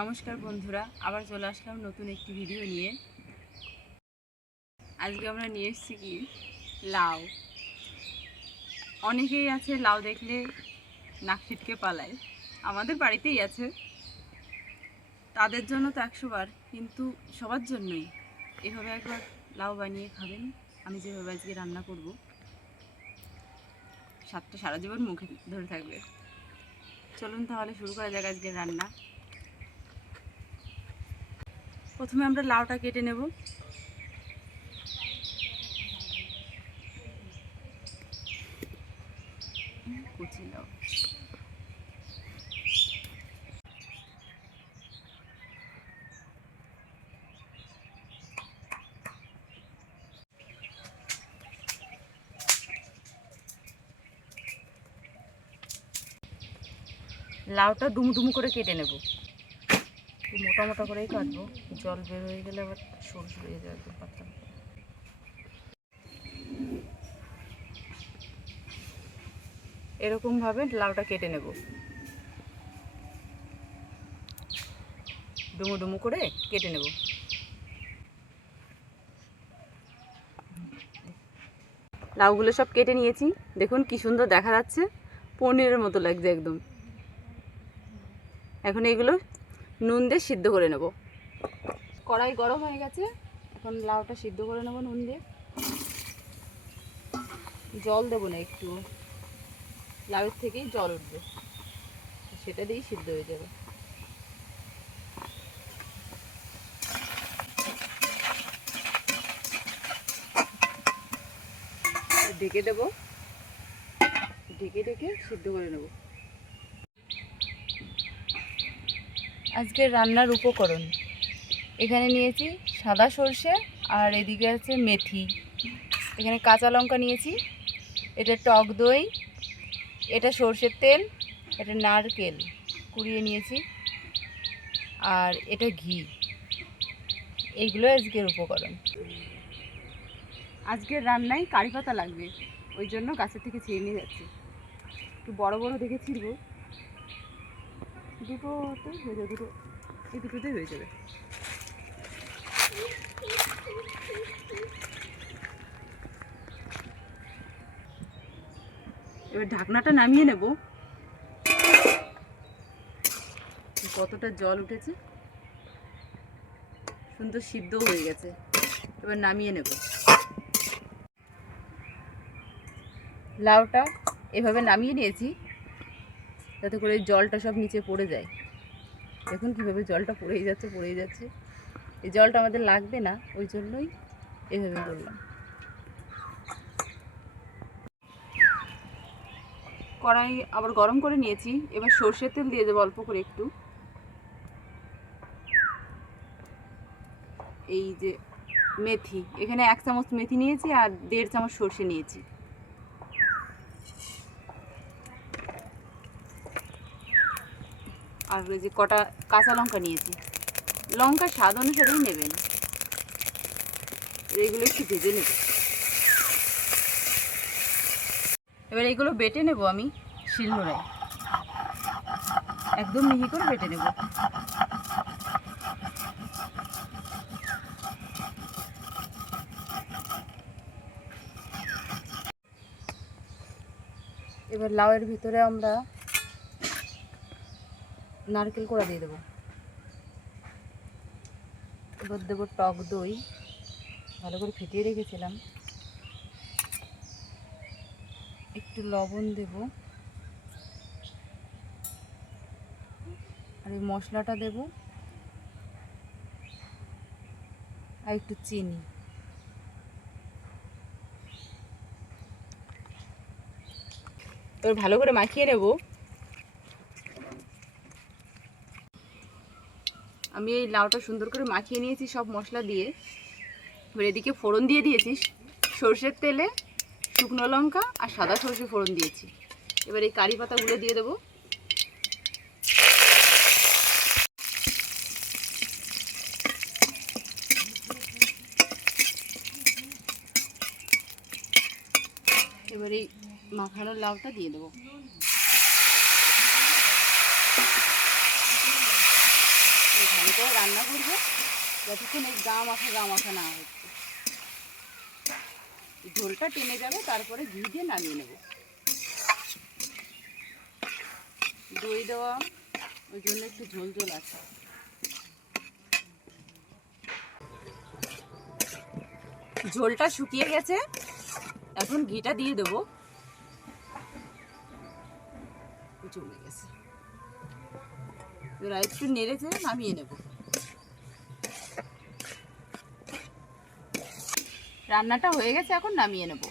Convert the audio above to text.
নমস্কার বন্ধুরা, আবার চলে আসলাম নতুন একটি ভিডিও নিয়ে। আজকে আমরা নিয়ে এসেছি কি লাউ। অনেকেই আছে লাউ দেখলে নাক ছিটকে পালায়, আমাদের বাড়িতেই আছে। তাদের জন্য তো 100 বার, কিন্তু সবার জন্যই এভাবে একবার লাউ বানিয়ে খাবেন। আমি যেভাবে আজকে রান্না করব, স্বাদটা সারা জীবন মুখে ধরে থাকবে। চলুন তাহলে শুরু করা যাক আজকের রান্না। প্রথমে আমরা লাউটা কেটে নেব। কুচি লাউ, লাউটা ডুমু ডুমু করে কেটে নেব। মোটা মোটা করেই কাটবো, জল বের হয়ে গেলে আবার সরু সরু হয়ে যাবে পাতলা। এরকমভাবে লাউটা কেটে নেব, ডুমু ডুমু করে কেটে নেব। লাউগুলো সব কেটে নিয়েছি, দেখুন কি সুন্দর দেখা যাচ্ছে, পনিরের মতো লাগছে একদম। এখন এগুলো নুন দিয়ে সিদ্ধ করে নেব। কড়াই গরম হয়ে গেছে, এখন লাউটা সিদ্ধ করে নেব নুন দিয়ে। জল দেবো না, একটু লাউয়ের থেকেই জল উঠবে, সেটা দিয়েই সিদ্ধ হয়ে যাবে। ঢেকে দেবো, ঢেকে ঢেকে সিদ্ধ করে নেব। আজকের রান্নার উপকরণ এখানে নিয়েছি সাদা সর্ষে, আর এদিকে আছে মেথি। এখানে কাঁচা লঙ্কা নিয়েছি, এটা টক দই, এটা সর্ষের তেল, এটা নারকেল কুড়িয়ে নিয়েছি, আর এটা ঘি। এইগুলো আজকের উপকরণ। আজকের রান্নায় কারি পাতা লাগবে, ওই জন্য গাছের থেকে ছিঁড়ে নিয়ে যাচ্ছি। একটু বড় বড় দেখে ছিঁড়বো, দুটোতে হয়ে যাবে, এই দুটোতেই হয়ে যাবে। এবার ঢাকনাটা নামিয়ে নেব। কতটা জল উঠেছে, সুন্দর সিদ্ধ হয়ে গেছে। এবার নামিয়ে নেব। লাউটা এভাবে নামিয়ে নিয়েছি, যাতে করে জলটা সব নিচে পড়ে যায়। দেখুন কীভাবে জলটা পড়েই যাচ্ছে। এই জলটা আমাদের লাগবে না, ওই জন্যই এভাবে করলাম। কড়াই আবার গরম করে নিয়েছি, এবার সর্ষের তেল দিয়ে দেবো অল্প করে একটু। এই যে মেথি, এখানে 1 চামচ মেথি নিয়েছি, আর 1.5 চামচ সর্ষে নিয়েছি। আর ওই যে কটা কাঁচা লঙ্কা নিয়েছি, লঙ্কা স্বাদ অনুসারেই নেবেন। এগুলো একটু ভেজে নেব। এবার এগুলো বেটে নেব আমি শিলনোড়ায়, একদম মিহি করে বেটে নেব। এবার লাউয়ের ভিতরে আমরা নারকেল কোড়া দিয়ে দেবো। এবার দেবো টক দই, ভালো করে ফেটিয়ে রেখেছিলাম। একটু লবণ দেব, আর এই মশলাটা দেব, আর একটু চিনি। এবার ভালো করে মাখিয়ে নেব। আমি এই লাউটা সুন্দর করে মাখিয়ে নিয়েছি সব মশলা দিয়ে। এবার এদিকে ফোড়ন দিয়ে দিয়েছি, সর্ষের তেলে শুকনো লঙ্কা আর সাদা সর্ষে ফোড়ন দিয়েছি। এবার এই কারি পাতাগুলো দিয়ে দেবো। এবার এই মাখানো লাউটা দিয়ে দেবো। করে রান্না করবো যতক্ষণ এই গা মাখা না হচ্ছে। ঝোলটা টেনে যাবে, তারপরে ঘি দিয়ে নামিয়ে নেব। দই দেওয়া ওই জন্য একটু ঝোল ঝোল আছে। ঝোলটা শুকিয়ে গেছে, এখন ঘিটা দিয়ে দেবো। জমে গেছে, এবার একটু নেড়েছে নামিয়ে নেব। রান্নাটা হয়ে গেছে, এখন নামিয়ে নেব।